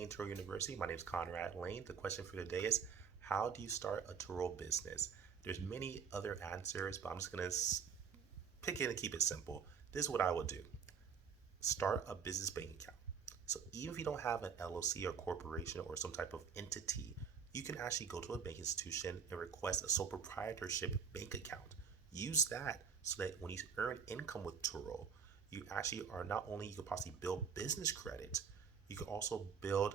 Layn Turo University. My name is Conrad Layn. The question for today is, how do you start a Turo business? There's many other answers, but I'm just going to pick it and keep it simple. This is what I would do. Start a business bank account. So even if you don't have an LLC or corporation or some type of entity, you can actually go to a bank institution and request a sole proprietorship bank account. Use that so that when you earn income with Turo, you actually are not only you can possibly build business credit, you can also build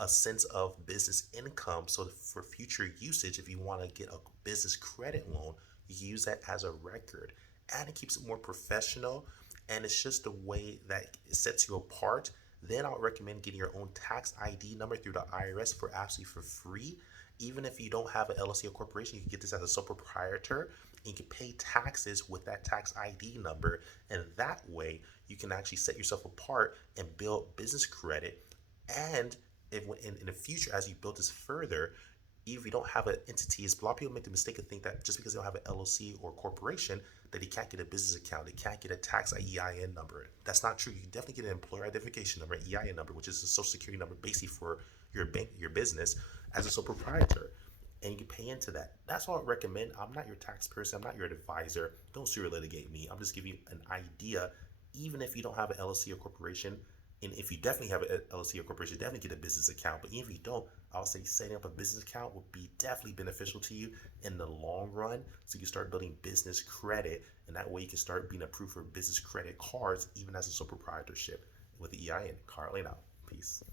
a sense of business income. So for future usage, if you want to get a business credit loan, you use that as a record, and it keeps it more professional. And it's just a way that it sets you apart. Then I would recommend getting your own tax ID number through the IRS for absolutely for free. Even if you don't have an LLC or corporation, you can get this as a sole proprietor and you can pay taxes with that tax ID number. And that way you can actually set yourself apart and build business credit. And if, in the future, as you build this further, if you don't have an entity, a lot of people make the mistake of think that just because they don't have an LLC or corporation, that they can't get a business account, they can't get a tax EIN number. That's not true. You can definitely get an employer identification number, EIN number, which is a social security number basically for your bank, your business as a sole proprietor. And you can pay into that. That's what I recommend. I'm not your tax person. I'm not your advisor. Don't sue or litigate me. I'm just giving you an idea. Even if you don't have an LLC or corporation, and if you definitely have an LLC or corporation, definitely get a business account. But even if you don't, I'll say setting up a business account will be definitely beneficial to you in the long run. So you can start building business credit, and that way you can start being approved for business credit cards, even as a sole proprietorship with the EIN. Conrad Layn out. Peace.